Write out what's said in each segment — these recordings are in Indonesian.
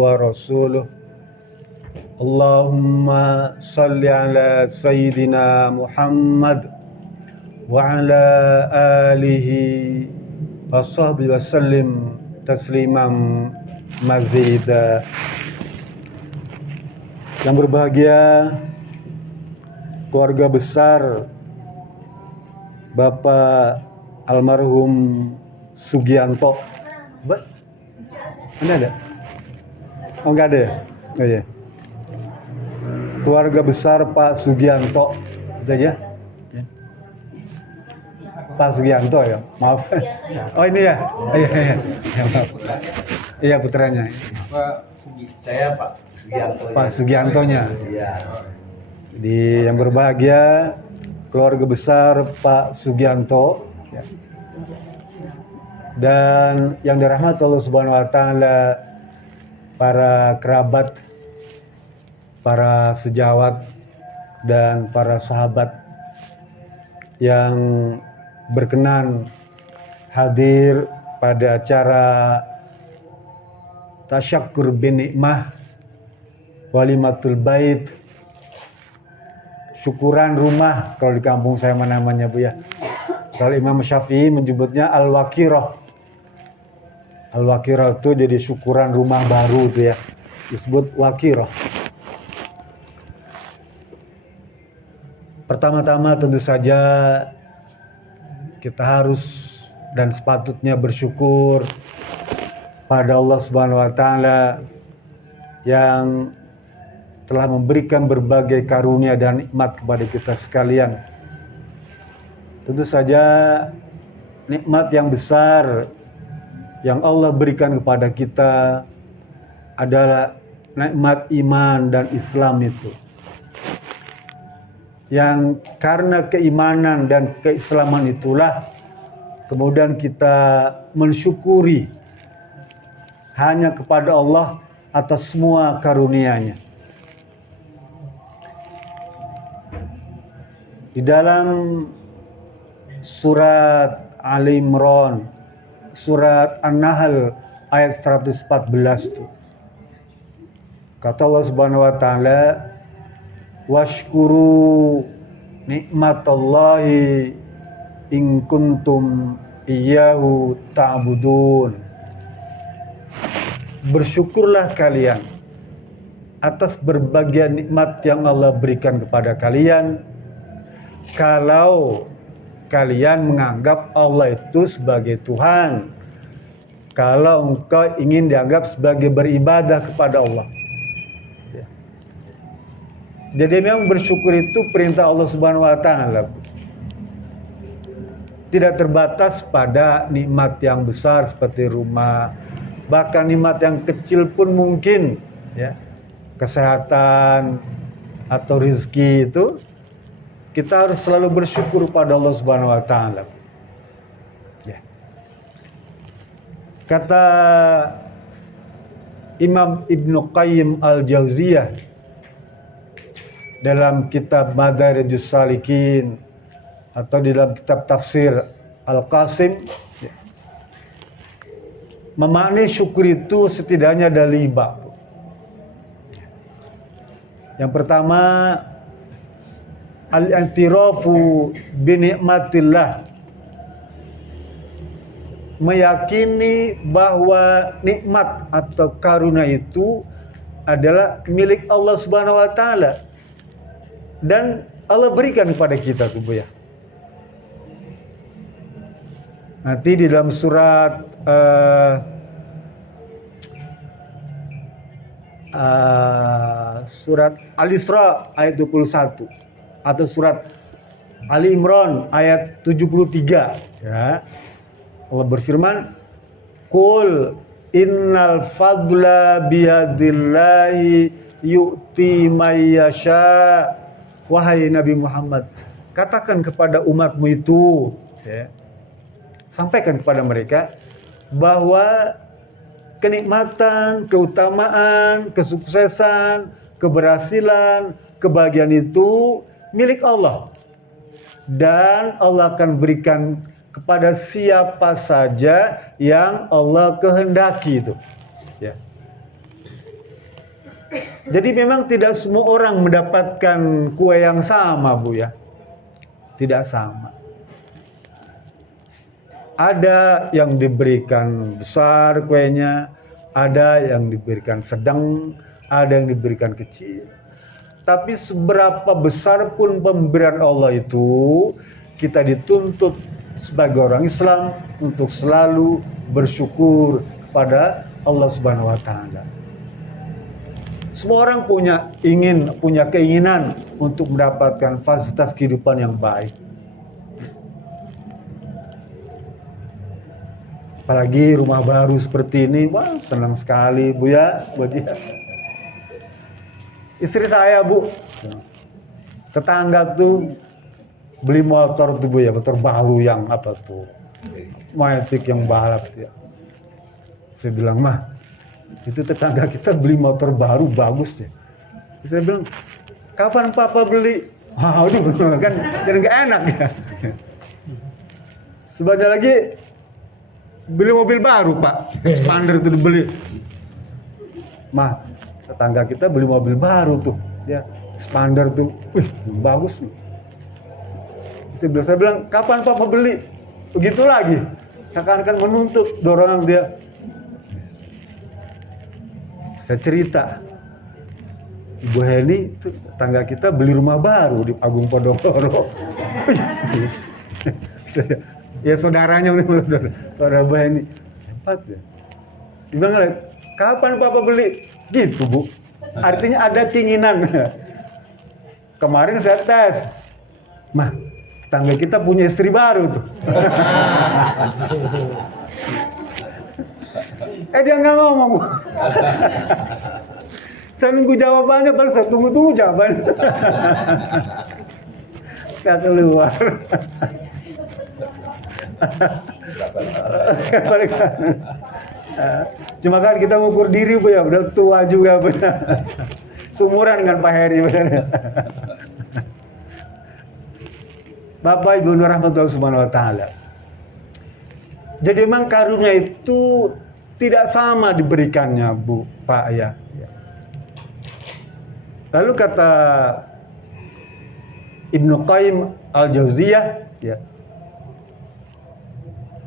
wa rasuluh. Allahumma salli ala Sayyidina Muhammad wa ala alihi wa sahbihi wa sallim taslimam mazida. Yang berbahagia keluarga besar Bapak almarhum Sugianto. Ini ada? Oh, enggak ada ya? Oh iya. Keluarga besar Pak Sugianto. Itu aja? Ya. Pak Sugianto ya? Maaf. Oh ini ya? Iya, iya. Maaf. Iya putranya. Saya Pak Sugianto. Pak Sugiantonya. Iya. Di yang berbahagia keluarga besar Pak Sugianto ya. Dan yang dirahmati Allah Subhanahu wa taala, para kerabat, para sejawat dan para sahabat yang berkenan hadir pada acara tasyakkur bin nikmah walimatul bait, syukuran rumah kalau di kampung saya namanya Bu ya. Kalau Imam Syafi'i menyebutnya al-wakirah. Al-wakirah itu jadi syukuran rumah baru itu ya, disebut wakirah. Pertama-tama tentu saja kita harus dan sepatutnya bersyukur pada Allah Subhanahu wa taala yang telah memberikan berbagai karunia dan nikmat kepada kita sekalian. Tentu saja nikmat yang besar yang Allah berikan kepada kita adalah nikmat iman dan Islam itu. Yang karena keimanan dan keislaman itulah kemudian kita mensyukuri hanya kepada Allah atas semua karunia-Nya. Di dalam surat Ali Imran, surat An-Nahl ayat 114 itu. Kata Allah Subhanahu wa taala, "Washkuru nikmatallahi in kuntum iyyahu ta'budun." Bersyukurlah kalian atas berbagai nikmat yang Allah berikan kepada kalian kalau kalian menganggap Allah itu sebagai Tuhan. Kalau engkau ingin dianggap sebagai beribadah kepada Allah. Ya. Jadi memang bersyukur itu perintah Allah Subhanahu wa taala. Tidak terbatas pada nikmat yang besar seperti rumah, bahkan nikmat yang kecil pun mungkin ya. Kesehatan atau rezeki itu kita harus selalu bersyukur pada Allah Subhanahu wa taala. Ya. Kata Imam Ibnu Qayyim Al-Jauziyah dalam kitab Madarijus Salikin atau di dalam kitab tafsir Al-Qasim, ya, memaknai syukur itu setidaknya ada 5. Yang pertama, al-i'tirafu bi nikmatillah, meyakini bahwa nikmat atau karunia itu adalah milik Allah Subhanahu wa taala dan Allah berikan kepada kita tuh Bu ya. Nanti di dalam surat surat Al-Isra ayat 21 atau surat Ali Imran ayat 73 ya. Allah berfirman, "Qul innal fadla biyadillahi yu'ti may yasha." Wahai Nabi Muhammad, katakan kepada umatmu itu ya, sampaikan kepada mereka bahwa kenikmatan, keutamaan, kesuksesan, keberhasilan, kebahagiaan itu milik Allah. Dan Allah akan berikan kepada siapa saja yang Allah kehendaki itu. Ya. Jadi memang tidak semua orang mendapatkan kue yang sama, Bu ya. Tidak sama. Ada yang diberikan besar kuenya, ada yang diberikan sedang, ada yang diberikan kecil. Tapi seberapa besar pun pemberian Allah itu, kita dituntut sebagai orang Islam untuk selalu bersyukur kepada Allah Subhanahu wa taala. Semua orang punya keinginan untuk mendapatkan fasilitas kehidupan yang baik. Apalagi rumah baru seperti ini, wah senang sekali Bu ya, buat dia. Istri saya Bu, tetangga tuh beli motor tuh Bu ya, motor baru yang apa tuh, Matic yang balap tuh ya. Saya bilang, mah itu tetangga kita beli motor baru bagus ya. Saya bilang, kapan Papa beli? Waduh, kan jadi nggak enak ya. Sebentar lagi beli mobil baru Pak, Expander itu dibeli. Mah, tetangga kita beli mobil baru tuh, ya Expander tuh, wih bagus nih. Saya bilang, kapan Papa beli? Begitu lagi, seakan-akan menuntut dorongan dia. Saya cerita, Ibu Heni, tuh, tetangga kita beli rumah baru di Agung Podomoro. Ya saudaranya, saudara Bu Heni, hebat ya. Dia bilang, kapan Papa beli? Gitu Bu, artinya ada keinginan. Kemarin saya tes, mah tetangga kita punya istri baru tuh. Dia nggak ngomong. Saya nunggu jawabannya, baru saya tunggu jawabannya. Nggak keluar. Cuma kan kita ngukur diri Bu ya, udah tua juga Bu. Seumuran dengan Pak Heri benar. Bapak Ibu rahmatullah subhanahu wa ta'ala. Jadi memang karunia itu tidak sama diberikannya Bu, Pak ya. Lalu kata Ibnu Qayyim al-Jauziyah ya,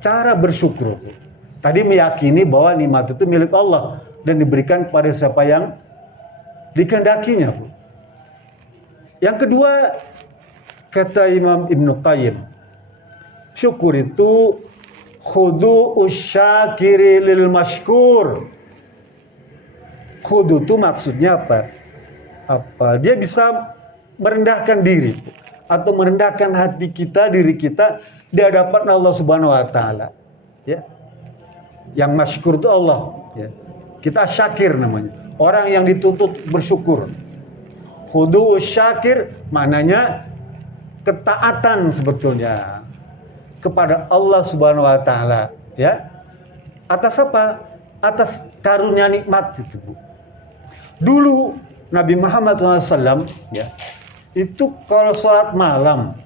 cara bersyukur tadi meyakini bahwa nikmat itu milik Allah dan diberikan kepada siapa yang dikehendakinya. Yang kedua, kata Imam Ibnu Qayyim, syukur itu khudu usyakiri lil mashkur. Khudu itu maksudnya apa? Dia bisa merendahkan diri atau merendahkan hati kita, diri kita di hadapan Allah Subhanahu wa taala. Ya. Yang masykur itu Allah, ya. Kita syakir namanya. Orang yang dituntut bersyukur. Khudu syakir maknanya ketaatan sebetulnya kepada Allah Subhanahu wa taala, ya. Atas apa? Atas karunia nikmat itu, Bu. Dulu Nabi Muhammad SAW ya, itu kalau sholat malam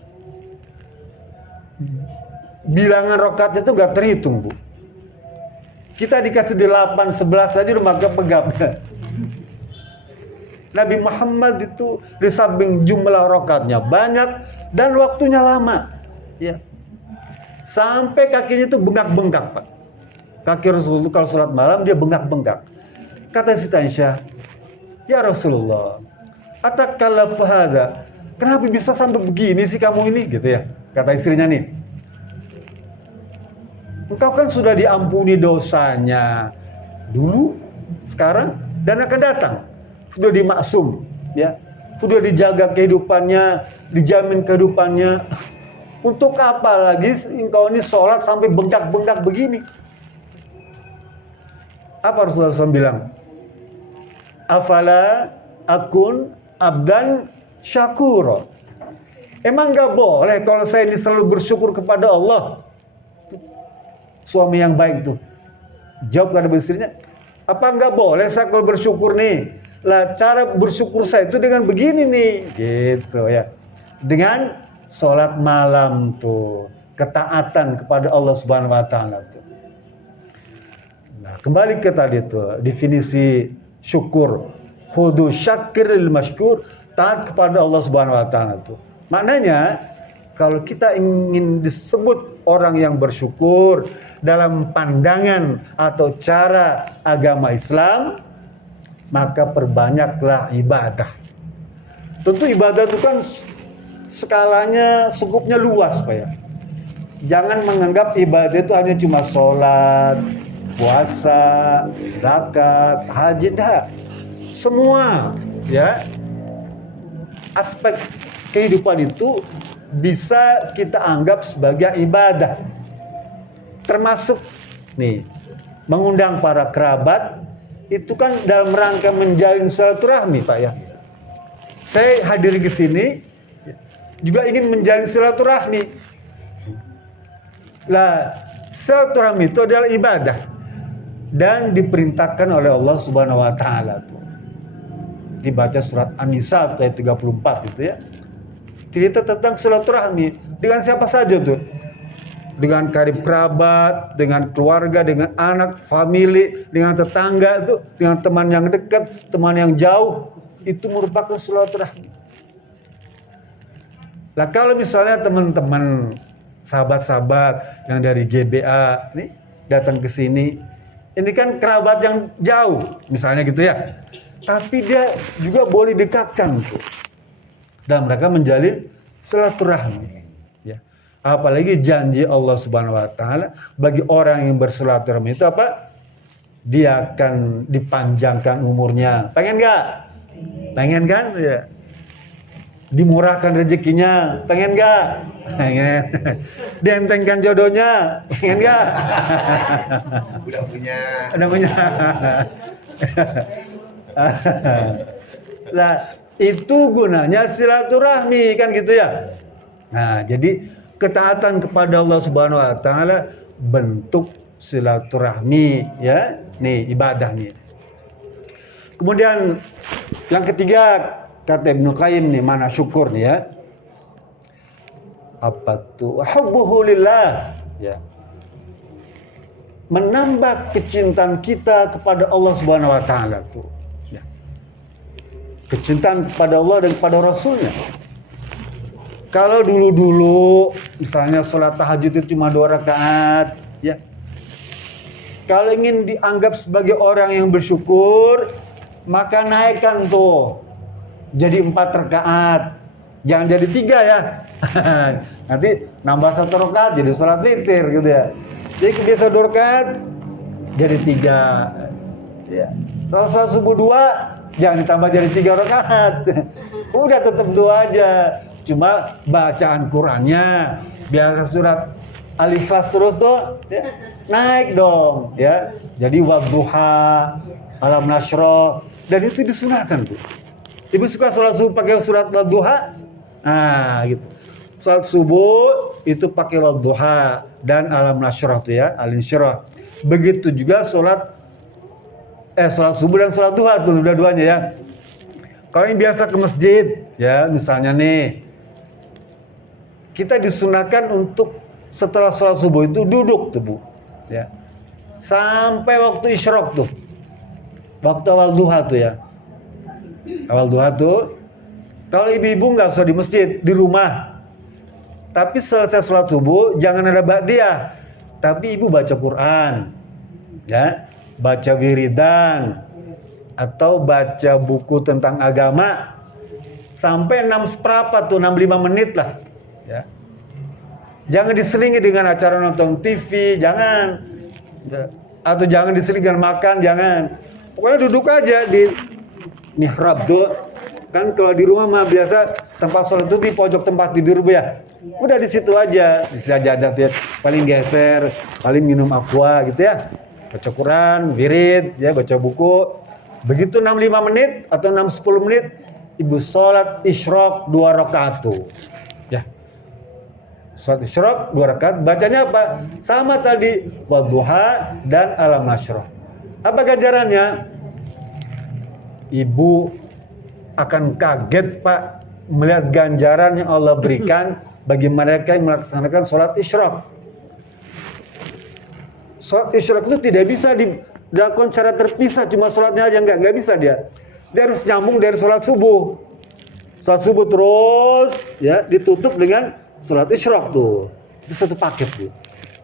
bilangan rakaatnya itu gak terhitung, Bu. Kita dikasih 8, 11 saja udah megap-megap. Nabi Muhammad itu di samping jumlah rakaatnya banyak dan waktunya lama, ya. Sampai kakinya itu bengkak-bengkak, Pak. Kaki Rasulullah kalau sholat malam dia bengkak-bengkak. Kata Siti Aisyah, ya Rasulullah, atakallaf hadza, kenapa bisa sampai begini sih kamu ini, gitu ya. Kata istrinya nih, engkau kan sudah diampuni dosanya dulu, sekarang, dan akan datang. Sudah dimaksum, ya. Sudah dijaga kehidupannya, dijamin kehidupannya. Untuk apa lagi engkau ini sholat sampai bengkak-bengkak begini? Apa Rasulullah SAW bilang? Afala akun abdan syakura. Emang gak boleh kalau saya ini selalu bersyukur kepada Allah? Suami yang baik tuh jawab kepada istrinya, apa nggak boleh saya kalau bersyukur nih? Lah cara bersyukur saya itu dengan begini nih, gitu ya, dengan sholat malam tuh, ketaatan kepada Allah Subhanahu Wa Taala tuh. Nah kembali ke tadi tuh definisi syukur Khudu syakiril masykur, taat kepada Allah Subhanahu wa taala tuh. Maknanya kalau kita ingin disebut orang yang bersyukur dalam pandangan atau cara agama Islam, maka perbanyaklah ibadah. Tentu ibadah itu kan skalanya, skupnya luas Pak ya. Jangan menganggap ibadah itu hanya cuma sholat, puasa, zakat, haji, dah. Semua ya aspek kehidupan itu bisa kita anggap sebagai ibadah. Termasuk nih mengundang para kerabat itu kan dalam rangka menjalin silaturahmi Pak ya. Saya hadir ke sini juga ingin menjalin silaturahmi. Lah, silaturahmi itu adalah ibadah dan diperintahkan oleh Allah Subhanahu wa taala tuh. Dibaca surat An-Nisa ayat 34 itu ya. Cerita tentang silaturahmi dengan siapa saja tuh. Dengan karib kerabat, dengan keluarga, dengan anak, famili, dengan tetangga tuh, dengan teman yang dekat, teman yang jauh, itu merupakan silaturahmi. Lah kalau misalnya teman-teman sahabat-sahabat yang dari GBA nih datang ke sini, ini kan kerabat yang jauh misalnya gitu ya, tapi dia juga boleh dekatkan tuh dan mereka menjalin silaturahmi ya. Apalagi janji Allah Subhanahu wa taala bagi orang yang bersilaturahmi itu apa? Dia akan dipanjangkan umurnya. Pengen nggak? Pengen kan ya? Dimurahkan rezekinya, pengen nggak? Pengen. Dientengkan jodohnya, pengen nggak? Udah punya. Udah punya. Nah, itu gunanya silaturahmi kan gitu ya. Nah, jadi ketaatan kepada Allah Subhanahu wa taala bentuk silaturahmi ya. Nih ibadah nih. Kemudian yang ketiga kata Ibnu Qayyim nih, mana syukur nih ya. Apa tuh? Hubbuhu lillah ya. Menambah kecintaan kita kepada Allah Subhanahu wa taala tuh. Ya. Kecintaan kepada Allah dan kepada Rasulnya. Kalau dulu-dulu misalnya sholat tahajud itu cuma 2 rakaat ya. Kalau ingin dianggap sebagai orang yang bersyukur, maka naikkan tuh jadi 4 rakaat, jangan jadi 3 ya. Nanti nambah 1 rakaat jadi sholat witir gitu ya. Jadi biasa 2 rakaat jadi 3 ya. Kalau sholat subuh 2 jangan ditambah jadi 3 rakaat. Udah tetap 2 aja. Cuma bacaan Qurannya biasa surat Al-Ikhlas terus tuh ya. Naik dong ya. Jadi wadduha, alam nasroh, dan itu disunahkan tuh. Ibu suka sholat subuh pakai surat wadduha? Nah gitu. Sholat subuh itu pakai wadduha dan alam nasroh tuh ya, al-insyirah. Begitu juga sholat subuh dan sholat duha, dua-duanya ya. Kalau yang biasa ke masjid ya, misalnya nih, kita disunahkan untuk setelah sholat subuh itu duduk tuh Bu ya, sampai waktu isyraq tuh, waktu awal duha tuh ya. Awal duha tuh, kalau ibu-ibu nggak usah di masjid, di rumah. Tapi selesai sholat subuh jangan ada ba'diyah, tapi ibu baca Quran ya, baca wiridan atau baca buku tentang agama sampai 6 seperempat tuh, 65 menit lah ya. Jangan diselingi dengan acara nonton TV, jangan. Atau jangan diselingi dengan makan, jangan. Pokoknya duduk aja di mihrab tuh. Kan kalau di rumah mah biasa tempat sholat itu di pojok tempat tidur Bu ya. Udah di situ aja, di situ aja ada tuh ya. Paling geser, paling minum aqua gitu ya. Baca Quran, wirid, ya baca buku. Begitu 65 menit atau 6-10 menit, ibu sholat isyraq 2 rakaat tuh. Ya. Sholat isyraq 2 rakaat, bacanya apa? Sama tadi, wadduha dan alam nasroh. Apa ganjarannya? Ibu akan kaget Pak melihat ganjaran yang Allah berikan bagi mereka yang melaksanakan sholat isyraq. Sholat isyraq itu tidak bisa dilakukan secara terpisah, cuma sholatnya aja nggak bisa dia. Dia harus nyambung dari sholat subuh. Sholat subuh terus ya ditutup dengan sholat isyraq tuh. Itu satu paket tuh.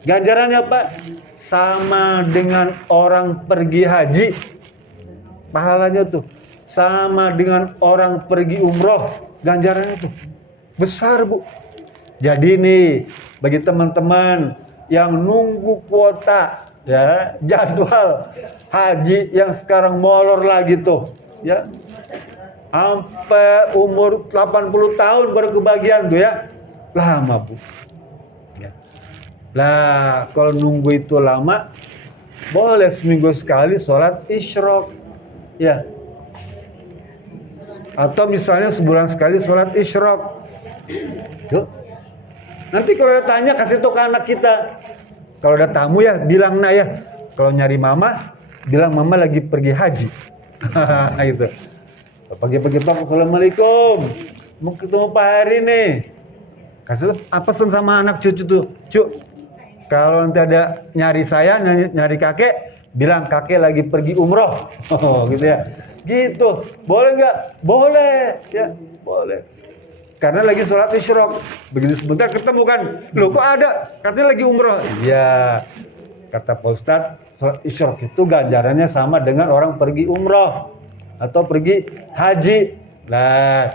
Ganjarannya apa? Sama dengan orang pergi haji. Pahalanya tuh sama dengan orang pergi umroh. Ganjarannya tuh besar, Bu. Jadi nih bagi teman-teman yang nunggu kuota ya jadwal haji yang sekarang molor lagi tuh ya sampai umur 80 tahun baru kebagian tuh ya, lama Bu ya. Lah kalau nunggu itu lama boleh seminggu sekali sholat isyraq ya, atau misalnya sebulan sekali sholat isyraq. Yuk. Nanti kalau ada tanya kasih tahu ke anak kita. Kalau ada tamu ya bilang nah ya. Kalau nyari mama bilang mama lagi pergi haji. Gitu. Pagi-pagi Pak, assalamualaikum. Mau ketemu Pak Hari nih. Kasih pesan sama anak cucu tuh. Cuk, kalau nanti ada nyari saya, nyari kakek, bilang kakek lagi pergi umroh. Gitu ya. Gitu. Boleh nggak? Boleh. Ya, boleh. Karena lagi sholat isyraq. Begitu sebentar ketemu kan. Loh kok ada? Katanya lagi umroh. Iya. Kata Pak Ustadz, sholat isyraq itu ganjarannya sama dengan orang pergi umroh. Atau pergi haji. Nah,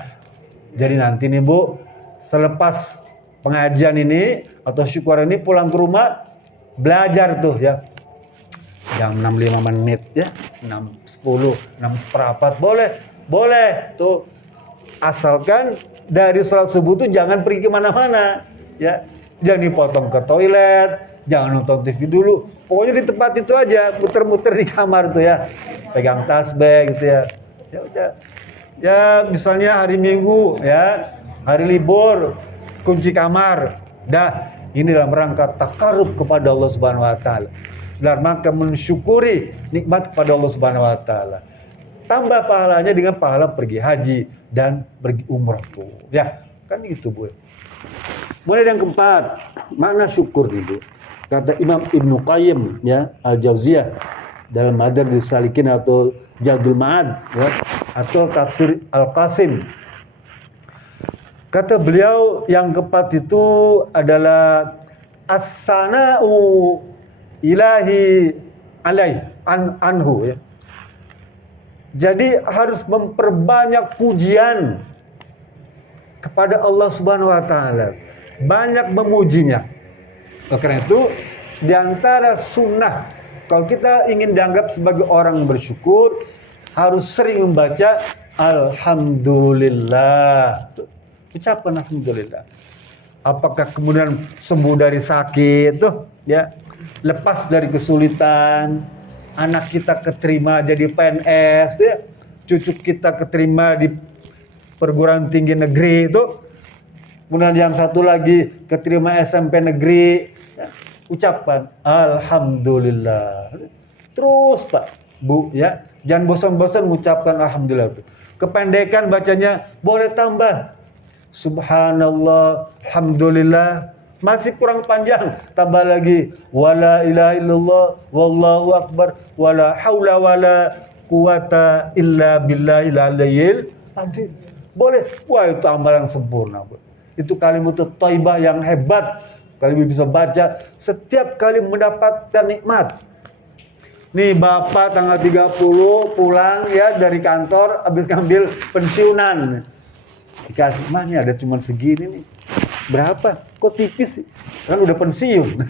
jadi nanti nih Bu, selepas pengajian ini atau syukur ini pulang ke rumah, belajar tuh ya. Jam 6.05 menit ya. 6.10, 6.seperempat. Boleh. Tuh. Asalkan dari sholat subuh tuh jangan pergi kemana-mana ya, jangan dipotong ke toilet, jangan nonton TV dulu, pokoknya di tempat itu aja, muter-muter di kamar tuh ya, pegang tasbih gitu ya. Ya udah ya, misalnya hari Minggu ya, hari libur, kunci kamar dah, ini dalam rangka takarub kepada Allah Subhanahu wa taala, dalam rangka mensyukuri nikmat kepada Allah Subhanahu wa taala. Tambah pahalanya dengan pahala pergi haji dan pergi umrah tuh. Ya, kan gitu Bu. Kemudian yang keempat, makna syukur nih Bu. Kata Imam Ibnu Qayyim ya, Al-Jauziyah dalam Madarijus Salikin atau Zadul Ma'ad ya, atau tafsir Al-Qasim. Kata beliau yang keempat itu adalah as-sana'u ilahi alai anhu ya. Jadi harus memperbanyak pujian kepada Allah Subhanahu wa taala. Banyak memujinya. Karena itu di antara sunnah kalau kita ingin dianggap sebagai orang bersyukur harus sering membaca alhamdulillah. Ucapkan alhamdulillah. Apakah kemudian sembuh dari sakit tuh ya, lepas dari kesulitan, anak kita keterima jadi PNS, ya. Cucu kita keterima di perguruan tinggi negeri itu, kemudian yang satu lagi keterima SMP negeri, ya. Ucapkan alhamdulillah. Terus Pak, Bu, ya, jangan bosan-bosan mengucapkan alhamdulillah itu. Kependekan bacanya boleh tambah subhanallah, alhamdulillah. Masih kurang panjang, tambah lagi wala ilaha illallah wallahu akbar wala haula wala quwata illa billahil aliyyil azim. Boleh. Wah, itu amal yang sempurna, Bu. Itu kalimat thayyibah yang hebat. Kalian bisa baca setiap kali mendapatkan nikmat. Nih Bapak tanggal 30 pulang ya dari kantor habis ngambil pensiunan. Dikasih mana ada cuma segini nih. Berapa? Kok tipis sih? Kan udah pensiun.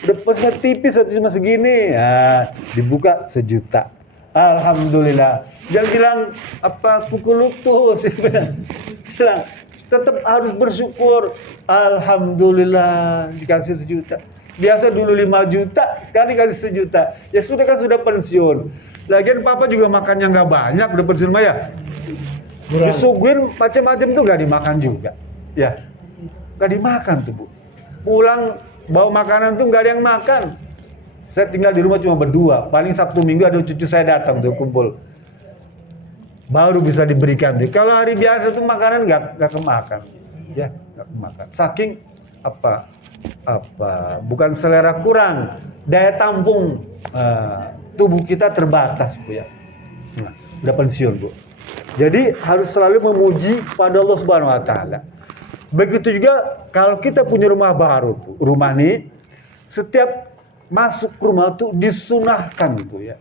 Udah pensiun tipis atau cuma segini. Ya, dibuka 1 juta. Alhamdulillah. Jangan bilang apa pukul lutut sih. Bilang tetap harus bersyukur. Alhamdulillah dikasih 1 juta. Biasa dulu 5 juta, sekarang dikasih 1 juta. Ya sudah kan sudah pensiun. Lagian Papa juga makannya nggak banyak, udah pensiun mah ya. Disuguhin macam-macam tuh nggak dimakan juga. Ya. Gak dimakan tuh Bu. Pulang bawa makanan tuh gak ada yang makan. Saya tinggal di rumah cuma berdua. Paling Sabtu Minggu ada cucu saya datang tuh kumpul. Baru bisa diberikan tuh. Kalau hari biasa tuh makanan gak kemakan. Ya gak kemakan. Saking apa bukan selera kurang, daya tampung tubuh kita terbatas Bu ya. Nah, udah pensiun, Bu. Jadi harus selalu memuji pada Allah Subhanahu wa taala. Begitu juga kalau kita punya rumah baru tuh. Rumah nih setiap masuk ke rumah tuh disunahkan tuh ya.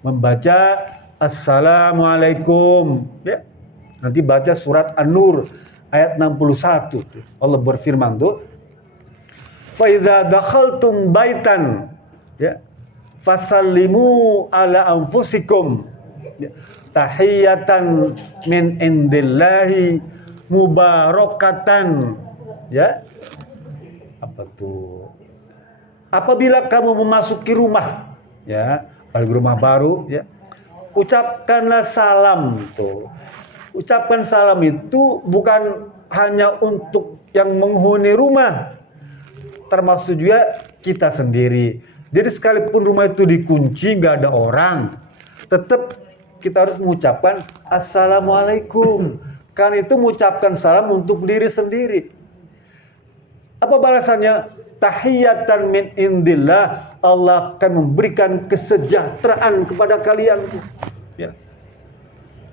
Membaca Assalamualaikum ya. Nanti baca surat An-Nur ayat 61 tuh. Allah berfirman tuh, "Fa idza dakhaltum baitan ya fasallimu ala anfusikum ya, tahiyatan min indillahi mubarakatan." Ya. Apa tuh? Apabila kamu memasuki rumah ya, apalagi rumah baru ya, ucapkanlah salam tuh. Ucapkan salam itu bukan hanya untuk yang menghuni rumah, termasuk juga kita sendiri. Jadi sekalipun rumah itu dikunci, nggak ada orang, tetap kita harus mengucapkan Assalamualaikum. Kan itu mengucapkan salam untuk diri sendiri. Apa balasannya? Tahiyatan min indillah. Allah akan memberikan kesejahteraan kepada kalian. Ya.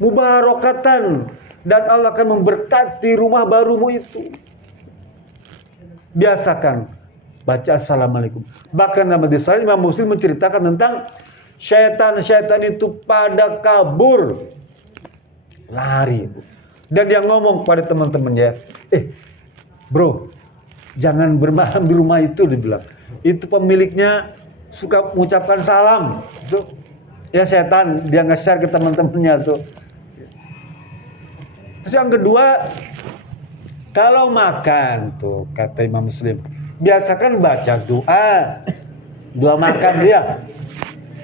Mubarakatan, dan Allah akan memberkati rumah barumu itu. Biasakan baca Assalamualaikum. Bahkan dalam hadis lain Imam Muslim menceritakan tentang syaitan-syaitan itu pada kabur, lari. Dan dia ngomong kepada teman-temannya, bro, jangan bermalam di rumah itu, dibilang. Itu pemiliknya suka mengucapkan salam. Itu ya setan, dia nge-share ke teman-temannya tuh. Terus yang kedua, kalau makan tuh kata Imam Muslim, biasakan baca doa makan dia.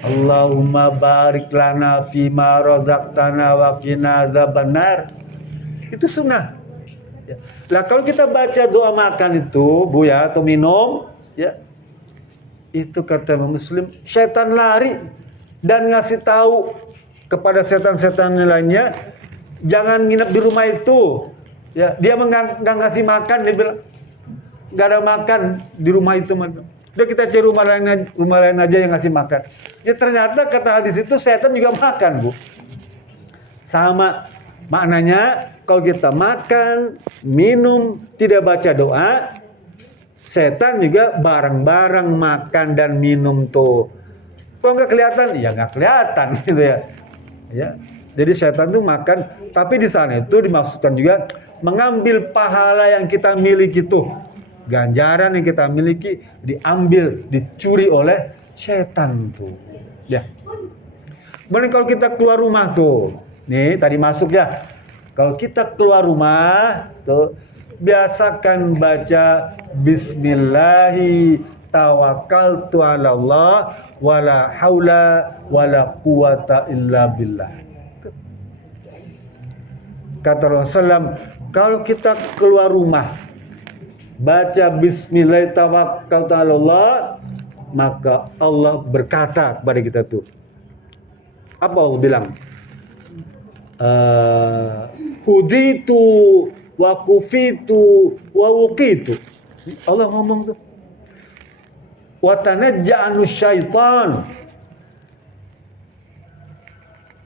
Allahumma barik lana fima razaqtana wa qina adzabannar. Itu sunnah. Ya. Lah kalau kita baca doa makan itu, Bu ya, atau minum, ya. Itu kata Imam Muslim, syaitan lari dan ngasih tahu kepada setan-setan lainnya, jangan nginep di rumah itu. Ya, dia nggak ngasih makan, dia bilang nggak ada makan di rumah itu. Udah kita cari rumah lain aja yang ngasih makan. Ya ternyata kata hadis itu setan juga makan, Bu. Sama maknanya, kalau kita makan, minum, tidak baca doa, setan juga bareng-bareng makan dan minum tuh. Kok nggak kelihatan? Ya nggak kelihatan gitu ya. Ya. Jadi setan tuh makan, tapi di sana itu dimaksudkan juga mengambil pahala yang kita miliki tuh. Ganjaran yang kita miliki diambil, dicuri oleh setan tuh. Ya. Kemudian kalau kita keluar rumah tuh, nih tadi masuk ya. Kalau kita keluar rumah tuh, biasakan baca Bismillahi tawakkaltu ala Allah wala haula wala quwata illa billah. Kata Rasulullah, kalau kita keluar rumah baca Bismillah tawakkaltu ala Allah, maka Allah berkata kepada kita tuh. Apa Allah bilang? Huditu wa kufitu wa wuqitu. Allah ngomong tuh. Wa tanajja'anu syaitan.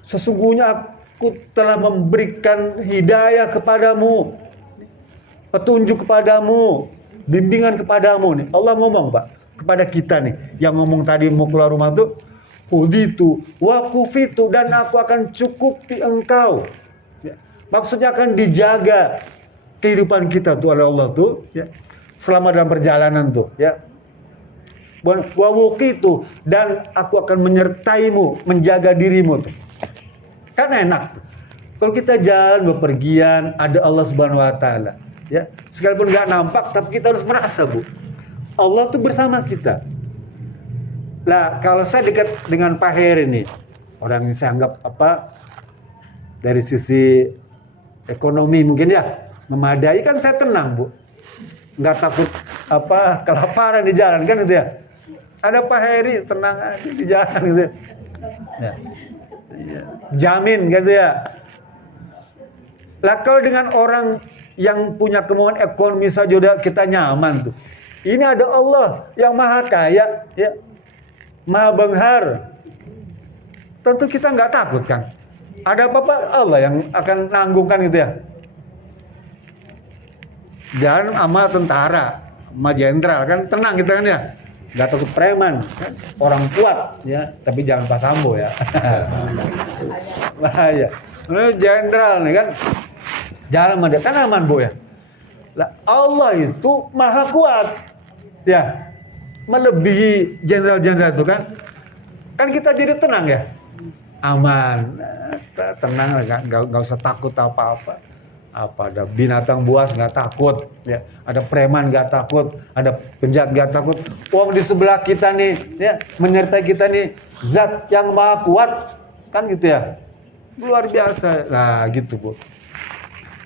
Sesungguhnya aku telah memberikan hidayah kepadamu, petunjuk kepadamu, bimbingan kepadamu nih. Allah ngomong, Pak, kepada kita nih yang ngomong tadi mau keluar rumah tuh, huditu wa kufitu, dan aku akan cukupi engkau. Ya. Maksudnya akan dijaga kehidupan kita tuh oleh Allah tuh, ya. Selama dalam perjalanan tuh, ya. Wa wuqitu, dan aku akan menyertaimu, menjaga dirimu tuh. Kan enak. Kalau kita jalan bepergian, ada Allah Subhanahu wa taala, ya. Sekalipun nggak nampak, tapi kita harus merasa, Bu, Allah tuh bersama kita. Lah, kalau saya dekat dengan Pak Heri nih, orang yang saya anggap dari sisi ekonomi mungkin ya memadai, kan saya tenang, Bu. Nggak takut kelaparan di jalan kan gitu ya. Ada Pak Heri, tenang aja di jalan gitu ya. Ya. Jamin gitu ya. Lah kalau dengan orang yang punya kemauan ekonomi saja udah kita nyaman tuh. Ini ada Allah yang maha kaya, ya, maha benghar. Tentu kita nggak takut kan. Ada apa-apa Allah yang akan nanggungkan gitu ya. Jangan sama tentara, sama jenderal kan tenang kita kan ya. Gak takut preman, kan? Orang kuat ya, tapi jangan Pak Sambo ya. Bahaya. Ini jenderal nih kan, jangan sama dia, kan aman Bu ya. Lah, Allah itu maha kuat, ya, melebihi jenderal-jenderal itu kan. Kan kita jadi tenang ya, aman, tenang, nggak usah takut apa-apa. Apa ada binatang buas nggak takut, ya, ada preman nggak takut, ada penjahat nggak takut. Wong di sebelah kita nih, ya, menyertai kita nih, zat yang maha kuat, kan gitu ya, luar biasa. Nah gitu Bu.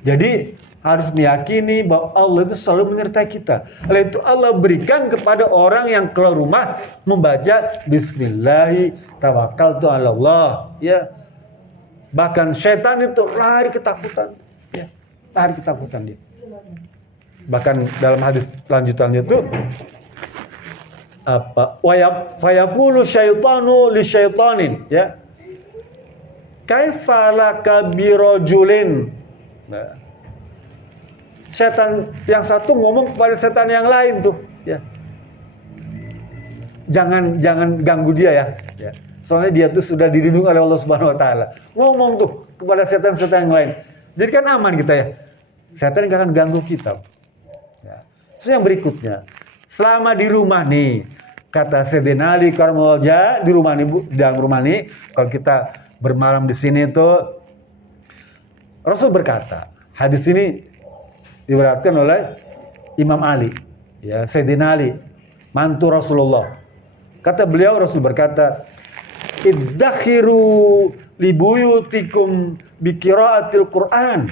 Jadi harus meyakini bahwa Allah itu selalu menyertai kita. Oleh itu Allah berikan kepada orang yang keluar rumah membaca Bismillahi tawakkaltu 'ala Allah. Ya, bahkan setan itu lari ketakutan. Ya, lari ketakutan dia. Bahkan dalam hadis lanjutannya itu apa? Fayaqulu syaitanu li syaitanin. Ya, kaifa laka birajulin. Nah, setan yang satu ngomong kepada setan yang lain tuh, ya. Jangan ganggu dia ya. Ya. Soalnya dia tuh sudah dilindungi oleh Allah Subhanahu wa taala. Ngomong tuh kepada setan-setan yang lain. Jadi kan aman kita ya. Setan nggak akan ganggu kita. Ya. Terus yang berikutnya, selama di rumah nih, kata Sayyidina Ali Karamullah di rumah nih Bu, di dalam rumah nih, kalau kita bermalam di sini tuh, Rasul berkata, hadis ini diriwayatkan oleh Imam Ali, ya, Sayyidina Ali, mantu Rasulullah. Kata beliau, Rasul berkata, iddakhiru libuyutikum biqiraatil Qur'an.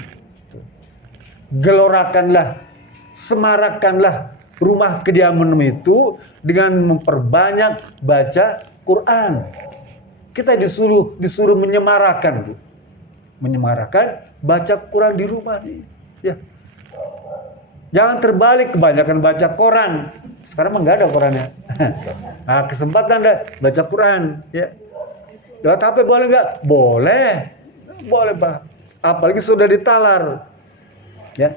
Gelorakanlah, semarakanlah rumah kediaman itu dengan memperbanyak baca Quran. Kita disuruh menyemarakan, Bu. Menyemarakan baca Quran di rumah nih, ya. Jangan terbalik, kebanyakan baca Quran. Sekarang mah nggak ada Qurannya. Nah, kesempatan dah baca Quran, ya. Lewat HP boleh nggak? Boleh, boleh Pak. Apalagi sudah ditalar, ya,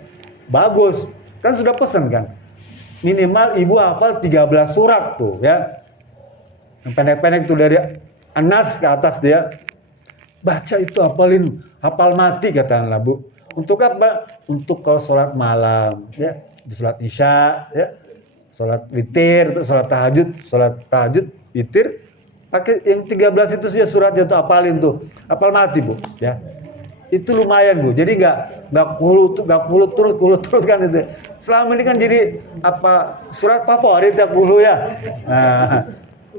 bagus. Kan sudah pesan kan. Minimal ibu hafal 13 surat tuh, ya. Yang pendek-pendek tuh dari An-Nas ke atas dia. Baca itu hafal mati katakanlah Bu. Untuk apa? Untuk kalau sholat malam, ya, di sholat isya, ya, sholat witir, sholat tahajud, witir, pakai yang 13 itu saja suratnya tuh hafalin tuh, hafal mati Bu, ya. Itu lumayan Bu. Jadi nggak kulut terus kan itu. Selama ini kan jadi apa surat favorit ya kulut ya. Nah,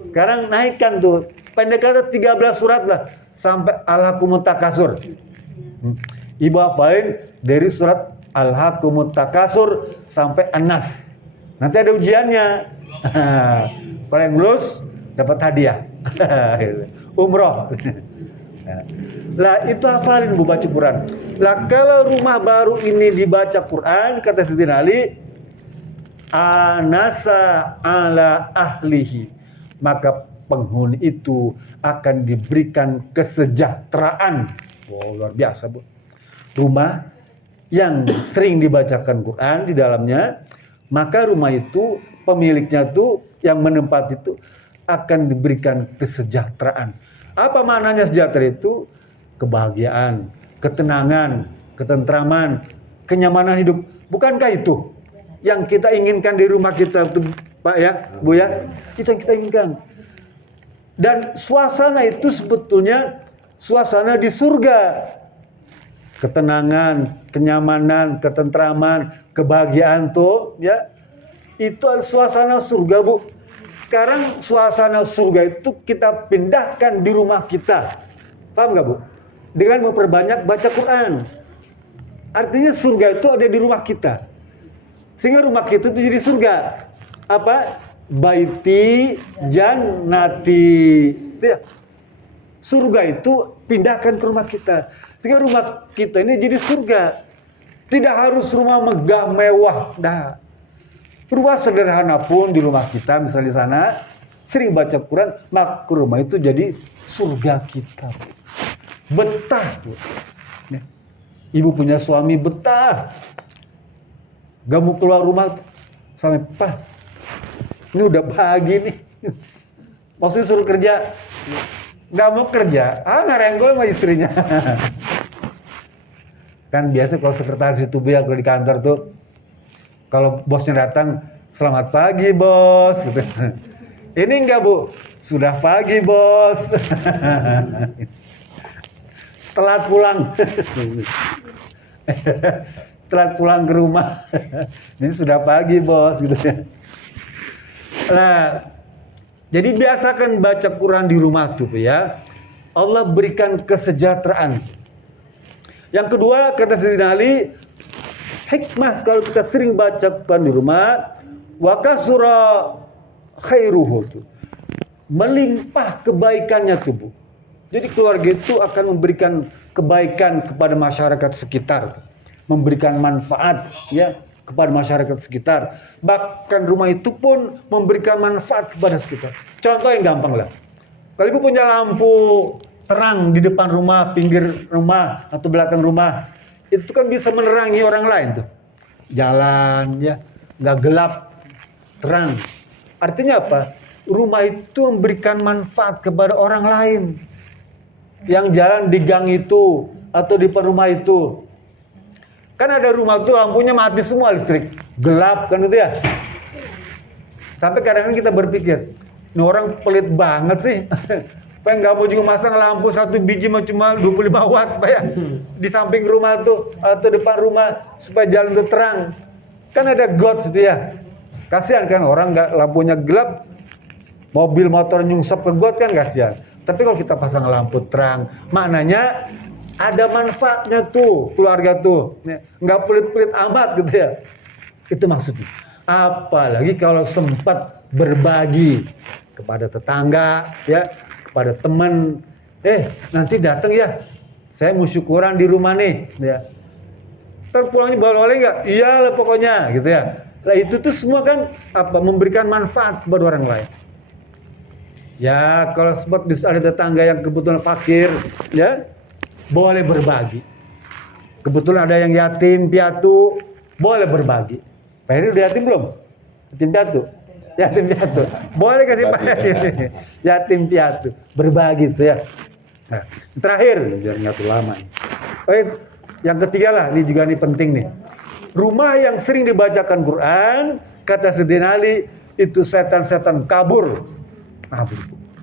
sekarang naikkan tuh, pendeknya 13 surat lah sampai Al-Hakumut Takasur. Ibu hafalin dari surat Al-Hakumut Takasur sampai An-Nas. Nanti ada ujiannya. Kalau yang lulus dapat hadiah. Umroh. Lah itu hafalin Bu baca Quran. Lah kalau rumah baru ini dibaca Quran, kata Sayyidina Ali, anasa ala ahlihi, maka penghuni itu akan diberikan kesejahteraan. Wow, luar biasa Bu. Rumah yang sering dibacakan Quran di dalamnya, maka rumah itu pemiliknya tuh yang menempati itu akan diberikan kesejahteraan. Apa maknanya sejahtera itu? Kebahagiaan, ketenangan, ketentraman, kenyamanan hidup. Bukankah itu yang kita inginkan di rumah kita tuh, Pak ya, Bu ya? Itu yang kita inginkan. Dan suasana itu sebetulnya suasana di surga. Ketenangan, kenyamanan, ketentraman, kebahagiaan tuh, ya. Itu suasana surga, Bu. Sekarang suasana surga itu kita pindahkan di rumah kita. Paham nggak Bu? Dengan memperbanyak baca Quran. Artinya surga itu ada di rumah kita. Sehingga rumah kita itu jadi surga. Apa? Baiti jannati. Ya. Surga itu pindahkan ke rumah kita. Sehingga rumah kita ini jadi surga. Tidak harus rumah megah, mewah. Nah, rumah sederhana pun di rumah kita, misalnya di sana, sering baca Quran, maka rumah itu jadi surga kita. betah. Ya. Ibu punya suami betah. Gak mau keluar rumah sampai, Pak, ini udah pagi nih. Maksudnya suruh kerja, gak mau kerja, ngerenggol sama istrinya. Kan biasa kalau sekretaris itu ya, kalau di kantor tuh, kalau bosnya datang, selamat pagi bos. Gitu. Ini enggak Bu, sudah pagi bos. Telat pulang. Telat pulang ke rumah. Ini sudah pagi bos. Gitu. Nah, jadi biasakan baca Quran di rumah tuh ya. Allah berikan kesejahteraan. Yang kedua, kata Sayyidina Ali, hikmah kalau kita sering baca Quran di rumah, wa kasura khairuhu tuh. Melimpah kebaikannya tuh, Bu. Jadi keluarga itu akan memberikan kebaikan kepada masyarakat sekitar, memberikan manfaat ya kepada masyarakat sekitar. Bahkan rumah itu pun memberikan manfaat kepada sekitar. Contoh yang gampang lah. Kalau Ibu punya lampu terang di depan rumah, pinggir rumah, atau belakang rumah, itu kan bisa menerangi orang lain tuh. Jalan ya, nggak gelap, terang. Artinya apa? Rumah itu memberikan manfaat kepada orang lain. Yang jalan di gang itu, atau di depan rumah itu. Kan ada rumah tuh lampunya mati semua listrik. Gelap kan itu ya. Sampai kadang-kadang kita berpikir, ini orang pelit banget sih. Pengen nggak mau juga masang lampu satu biji cuma 25 watt Pak ya. Di samping rumah tuh atau depan rumah supaya jalan itu terang. Kan ada got itu ya. Kasihan kan orang nggak lampunya gelap, mobil motor nyungsep ke got kan kasihan. Tapi kalau kita pasang lampu terang, maknanya ada manfaatnya tuh keluarga tuh. Nggak pelit-pelit amat gitu ya. Itu maksudnya. Apalagi kalau sempat berbagi kepada tetangga ya, kepada teman, nanti datang ya, saya mau syukuran di rumah nih, ya. Terpulangnya bawa oleh nggak? Iyalah pokoknya, gitu ya. Nah itu tuh semua kan memberikan manfaat kepada orang lain. Ya kalau sempat ada tetangga yang kebetulan fakir, ya boleh berbagi. Kebetulan ada yang yatim piatu, boleh berbagi. Pak Heri udah yatim belum? Yatim piatu. Yatim piatu, boleh kasih Pak Heri. Yatim piatu, berbagi itu ya. Nah, terakhir, biar nggak terlalu lama. Yang ketiga lah, ini juga penting nih. Rumah yang sering dibacakan Quran, kata Sayyidina Ali, itu setan-setan kabur,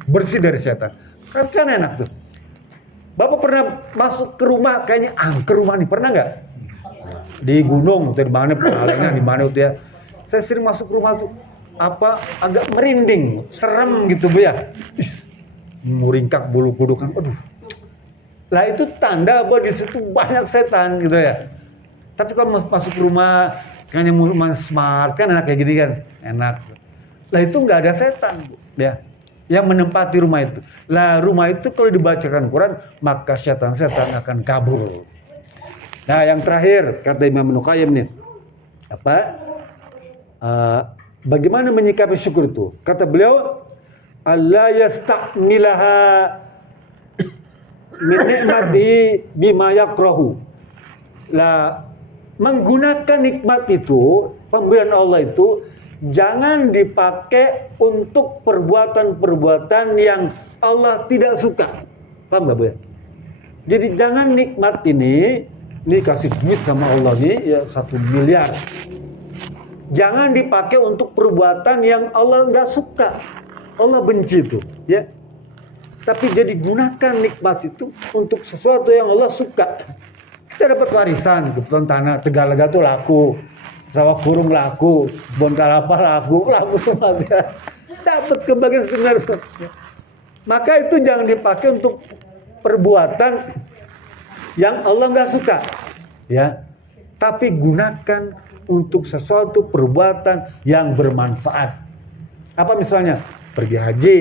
bersih dari setan. Kan enak tuh. Bapak pernah masuk ke rumah, kayaknya angker rumah nih, pernah nggak? Di gunung, atau di mana, Pengalengan, di mana itu ya. Saya sering masuk rumah tuh. Agak merinding, serem gitu Bu ya. Muringkak bulu kuduk kan, aduh. Lah itu tanda bahwa di situ banyak setan gitu ya. Tapi kalau masuk rumah kayaknya smart kan enak kayak gini kan, enak. Lah itu nggak ada setan Bu ya, yang menempati rumah itu. Lah rumah itu kalau dibacakan Quran maka setan-setan akan kabur. Nah yang terakhir kata Imam Ibnu Qayyim nih, bagaimana menyikapi syukur itu? Kata beliau, Allah yasta'milaha min ni'mati bima yakrahu. Lah menggunakan nikmat itu, pemberian Allah itu jangan dipakai untuk perbuatan-perbuatan yang Allah tidak suka. Paham enggak Bu ya? Jadi jangan nikmat ini kasih duit sama Allah nih ya 1 miliar. Jangan dipakai untuk perbuatan yang Allah nggak suka. Allah benci itu, ya. Tapi jadi gunakan nikmat itu untuk sesuatu yang Allah suka. Kita dapat warisan, kebetulan tanah Tegalaga tuh laku, sawah kurung laku, Bon Kalapa laku semua ya. Dapat kebagian sebenarnya. Maka itu jangan dipakai untuk perbuatan yang Allah nggak suka, ya. Tapi gunakan untuk sesuatu perbuatan yang bermanfaat. Apa misalnya? Pergi haji,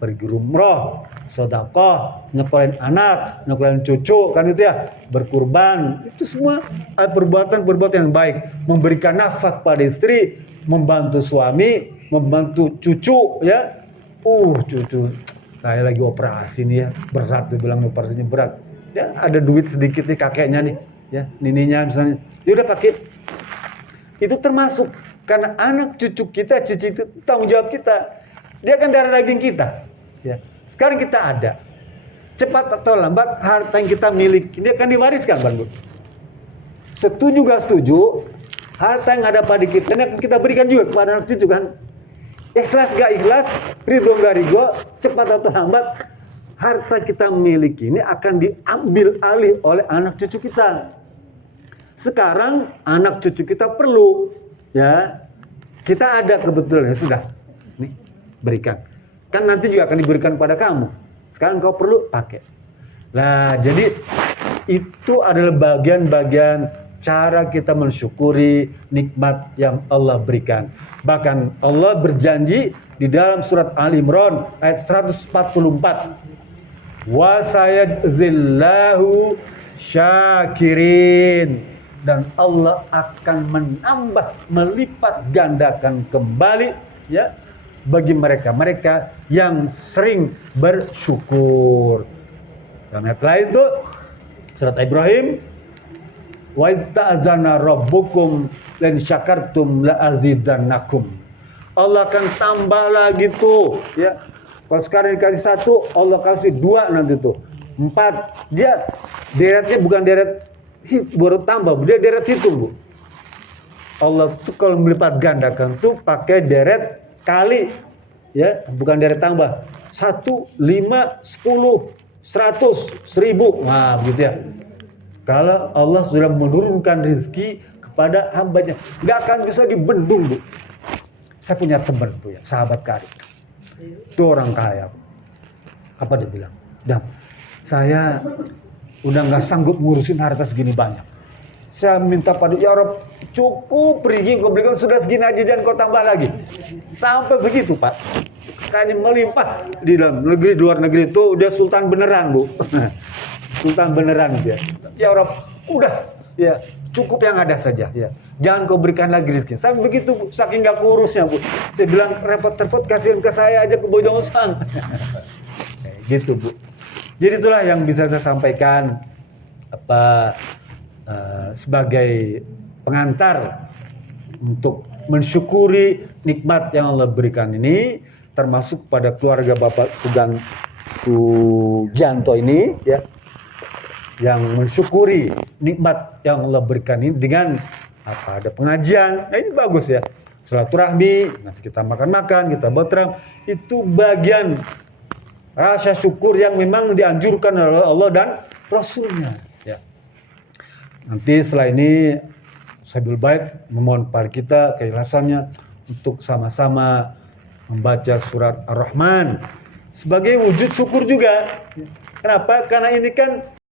pergi umroh, sedekah, nyekolin anak, nyekolin cucu, kan itu ya, berkurban. Itu semua perbuatan-perbuatan yang baik. Memberikan nafkah pada istri, membantu suami, membantu cucu, ya. Cucu saya lagi operasi nih ya, berat, dibilang operasinya berat. Ya, ada duit sedikit nih kakeknya nih, ya, nininya misalnya. Ya udah pakai. Itu termasuk karena anak cucu kita, cici itu tanggung jawab kita. Dia kan darah daging kita. Ya. Sekarang kita ada. Cepat atau lambat harta yang kita miliki ini akan diwariskan, Bang Bu. Setuju gak setuju, harta yang ada pada kita ini akan kita berikan juga kepada anak cucu kan. Ikhlas gak ikhlas, ridho gak ridho, cepat atau lambat harta kita miliki ini akan diambil alih oleh anak cucu kita. Sekarang anak cucu kita perlu, ya, kita ada kebetulan, ya sudah, nih berikan. Kan nanti juga akan diberikan kepada kamu. Sekarang kau perlu pakai. Nah, jadi itu adalah bagian-bagian cara kita mensyukuri nikmat yang Allah berikan. Bahkan Allah berjanji di dalam surat Ali Imran ayat 144. Wa sayajzillahu syakirin, dan Allah akan menambah, melipat gandakan kembali, ya, bagi mereka yang sering bersyukur. Dalam ayat lain itu surat Ibrahim, wa ta'adzana rabbukum lan syakartum la azidannakum. Allah akan tambah lagi tuh, ya. Kalau sekarang dikasih 1, Allah kasih 2 nanti tuh. 4. Dia deretnya bukan deret baru tambah, dia deret hitung, Bu. Allah tuh kalau melipat gandakan tuh pakai deret kali, ya, bukan deret tambah. 1, 5, 10, 100, 1000. Nah, begitu ya. Kalau Allah sudah menurunkan rezeki kepada hambanya, nggak akan bisa dibendung, Bu. Saya punya teman, Bu, ya, sahabat karib. Itu orang kaya. Apa dia bilang? Dam, saya udah nggak sanggup ngurusin harta segini banyak. Saya minta pada ya Rob, cukup pergi kau belikan sudah segini aja, jangan kau tambah lagi. Sampai begitu, Pak. Kayaknya melimpah di dalam negeri, luar negeri itu udah sultan beneran, Bu. Sultan beneran dia. Ya Rob, udah, ya cukup yang ada saja, ya. Jangan kau berikan lagi rezeki. Saya begitu, Bu, saking gak kurusnya, Bu. Saya bilang repot-repot kasihin ke saya aja, ke Bojong Usang. Gitu, Bu. Jadi itulah yang bisa saya sampaikan sebagai pengantar untuk mensyukuri nikmat yang Allah berikan ini, termasuk pada keluarga Bapak Sugeng Sugianto ini, ya, yang mensyukuri nikmat yang Allah berikan ini dengan ada pengajian. Nah, ini bagus ya, silaturahmi, nanti kita makan-makan, kita berterang, itu bagian rasa syukur yang memang dianjurkan oleh Allah dan Rasulnya, ya. Nanti setelah ini Sabil Bait memohon pada kita keikhlasannya untuk sama-sama membaca surat Ar-Rahman sebagai wujud syukur juga. Kenapa? Karena ini kan